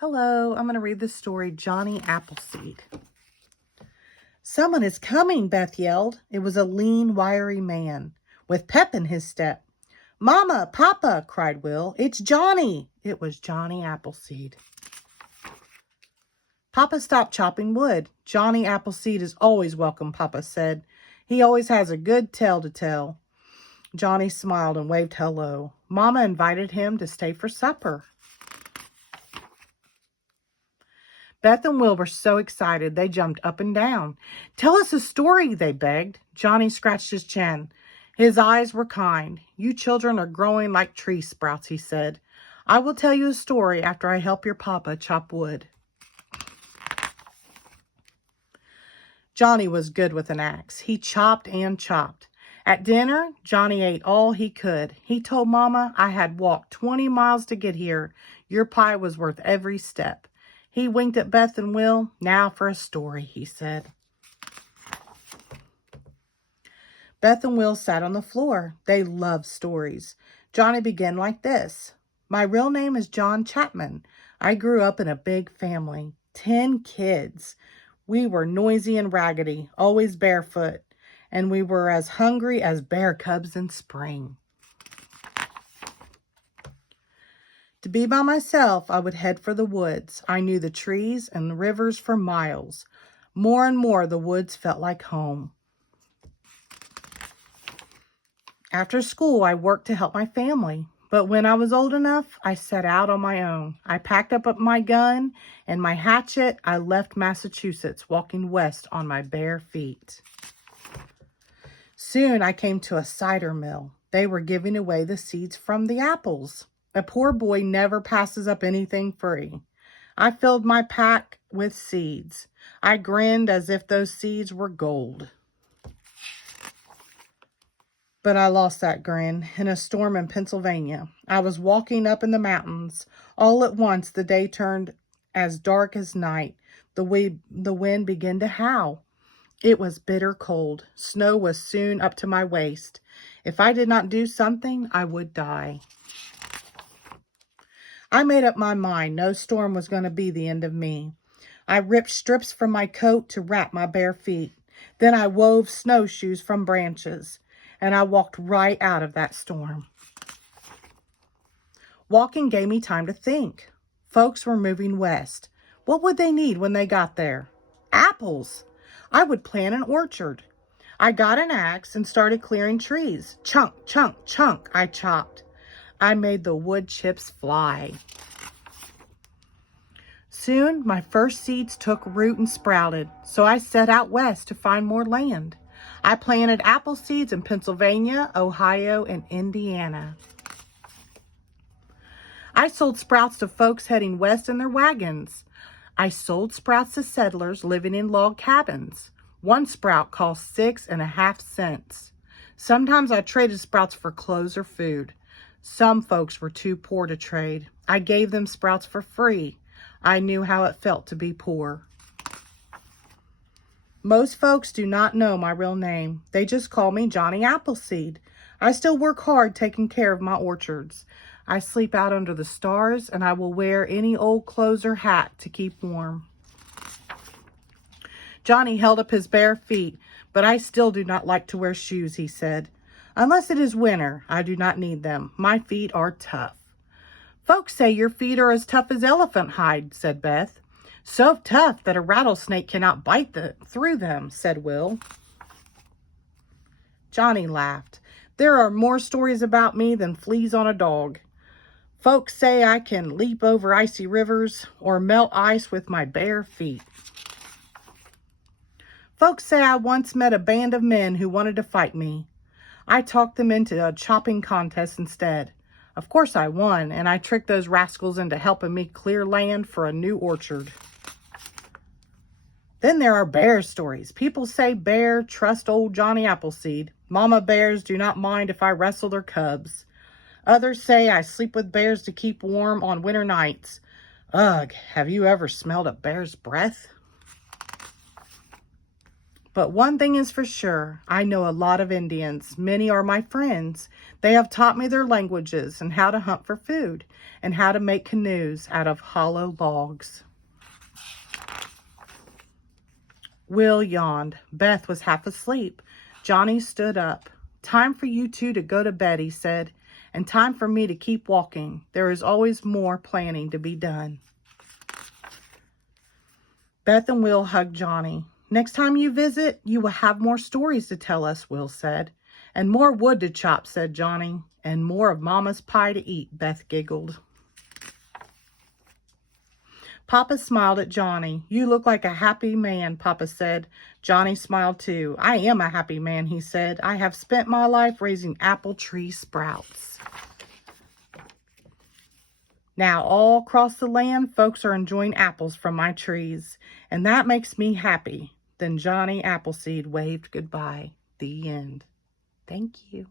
Hello, I'm going to read the story Johnny Appleseed. Someone is coming, Beth yelled. It was a lean, wiry man with pep in his step. Mama, Papa, cried Will. It's Johnny. It was Johnny Appleseed. Papa stopped chopping wood. Johnny Appleseed is always welcome, Papa said. He always has a good tale to tell. Johnny smiled and waved hello. Mama invited him to stay for supper. Beth and Will were so excited they jumped up and down. Tell us a story, they begged. Johnny scratched his chin. His eyes were kind. You children are growing like tree sprouts, he said. I will tell you a story after I help your papa chop wood. Johnny was good with an axe. He chopped and chopped. At dinner, Johnny ate all he could. He told Mama, I had walked 20 miles to get here. Your pie was worth every step. He winked at Beth and Will. Now for a story, he said. Beth and Will sat on the floor. They loved stories. Johnny began like this. My real name is John Chapman. I grew up in a big family. 10 kids. We were noisy and raggedy, always barefoot, and we were as hungry as bear cubs in spring. To be by myself, I would head for the woods. I knew the trees and the rivers for miles. More and more, the woods felt like home. After school, I worked to help my family. But when I was old enough, I set out on my own. I packed up my gun and my hatchet. I left Massachusetts, walking west on my bare feet. Soon I came to a cider mill. They were giving away the seeds from the apples. A poor boy never passes up anything free. I filled my pack with seeds. I grinned as if those seeds were gold. But I lost that grin in a storm in Pennsylvania. I was walking up in the mountains. All at once, the day turned as dark as night. The wind began to howl. It was bitter cold. Snow was soon up to my waist. If I did not do something, I would die. I made up my mind no storm was going to be the end of me. I ripped strips from my coat to wrap my bare feet. Then I wove snowshoes from branches, and I walked right out of that storm. Walking gave me time to think. Folks were moving west. What would they need when they got there? Apples! I would plant an orchard. I got an axe and started clearing trees. Chunk, chunk, chunk, I chopped. I made the wood chips fly. Soon, my first seeds took root and sprouted, so I set out west to find more land. I planted apple seeds in Pennsylvania, Ohio, and Indiana. I sold sprouts to folks heading west in their wagons. I sold sprouts to settlers living in log cabins. One sprout cost 6.5 cents. Sometimes I traded sprouts for clothes or food. Some folks were too poor to trade. I gave them sprouts for free. I knew how it felt to be poor. Most folks do not know my real name. They just call me Johnny Appleseed. I still work hard taking care of my orchards. I sleep out under the stars, and I will wear any old clothes or hat to keep warm. Johnny held up his bare feet. But I still do not like to wear shoes, he said. Unless it is winter, I do not need them. My feet are tough. Folks say your feet are as tough as elephant hide, said Beth. So tough that a rattlesnake cannot bite through them, said Will. Johnny laughed. There are more stories about me than fleas on a dog. Folks say I can leap over icy rivers or melt ice with my bare feet. Folks say I once met a band of men who wanted to fight me. I talked them into a chopping contest instead. Of course I won, and I tricked those rascals into helping me clear land for a new orchard. Then there are bear stories. People say bear trust old Johnny Appleseed. Mama bears do not mind if I wrestle their cubs. Others say I sleep with bears to keep warm on winter nights. Ugh, have you ever smelled a bear's breath? But one thing is for sure, I know a lot of Indians. Many are my friends. They have taught me their languages and how to hunt for food and how to make canoes out of hollow logs. Will yawned. Beth was half asleep. Johnny stood up. Time for you two to go to bed, he said, and time for me to keep walking. There is always more planning to be done. Beth and Will hugged Johnny. Next time you visit, you will have more stories to tell us, Will said. And more wood to chop, said Johnny. And more of Mama's pie to eat, Beth giggled. Papa smiled at Johnny. You look like a happy man, Papa said. Johnny smiled too. I am a happy man, he said. I have spent my life raising apple tree sprouts. Now all across the land, folks are enjoying apples from my trees, and that makes me happy. Then Johnny Appleseed waved goodbye. The end. Thank you.